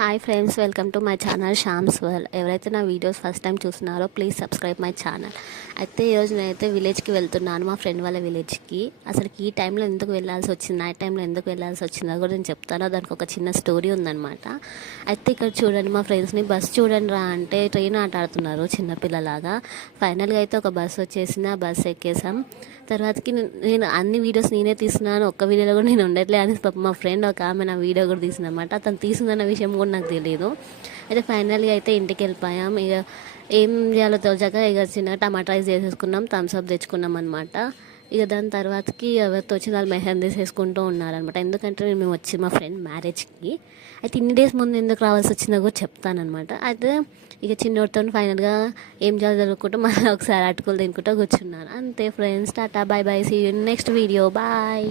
Hi friends, welcome to my channel Shyam's world. ఎవరైతే నా videos first time చూస్తున్నారో please subscribe my channel. అయితే ఈరోజు నేనైతే విలేజ్కి వెళ్తున్నాను, మా ఫ్రెండ్ వాళ్ళ విలేజ్కి. అసలు ఈ టైంలో ఎందుకు వెళ్ళాల్సి వచ్చింది, నైట్ టైంలో ఎందుకు వెళ్ళాల్సి వచ్చిందో కూడా నేను చెప్తాను. దానికి ఒక చిన్న స్టోరీ ఉందన్నమాట. అయితే ఇక్కడ చూడండి, మా ఫ్రెండ్స్ని బస్ చూడండి రా అంటే ట్రైన్ ఆట ఆడుతున్నారు చిన్నపిల్లలాగా. ఫైనల్గా అయితే ఒక బస్ వచ్చేసింది, ఆ బస్ ఎక్కేసాం. తర్వాతకి నేను అన్ని వీడియోస్ నేనే తీస్తున్నాను, ఒక్క వీడియోలో కూడా నేను ఉండట్లే అని మా ఫ్రెండ్ ఒక ఆమె నా వీడియో కూడా తీసిందన్నమాట. అతను తీసిందన్న విషయం కూడా నాకు తెలియదు. అయితే ఫైనల్గా అయితే ఇంటికి వెళ్ళిపోయాం. ఇక ఏం చేయాలో తోచాక ఇక చిన్నగా టమాటా రైస్ చేసేసుకున్నాం, థమ్స్అప్ తెచ్చుకున్నాం అనమాట. ఇక దాని తర్వాతకి ఎవరితో వచ్చి వాళ్ళు మెహందీస్ వేసుకుంటూ ఉన్నారనమాట. ఎందుకంటే మేము వచ్చి మా ఫ్రెండ్ మ్యారేజ్కి. అయితే ఇన్ని డేస్ ముందు ఎందుకు రావాల్సి వచ్చిందో కూడా చెప్తానమాట. అయితే ఇక చిన్నోడితో ఫైనల్గా ఏం చేయాలో జరుగుకుంటూ మళ్ళీ ఒకసారి అటుకులు తినుకుంటూ కూర్చున్నాను. అంతే friends, tata, bye bye, see you next video, bye.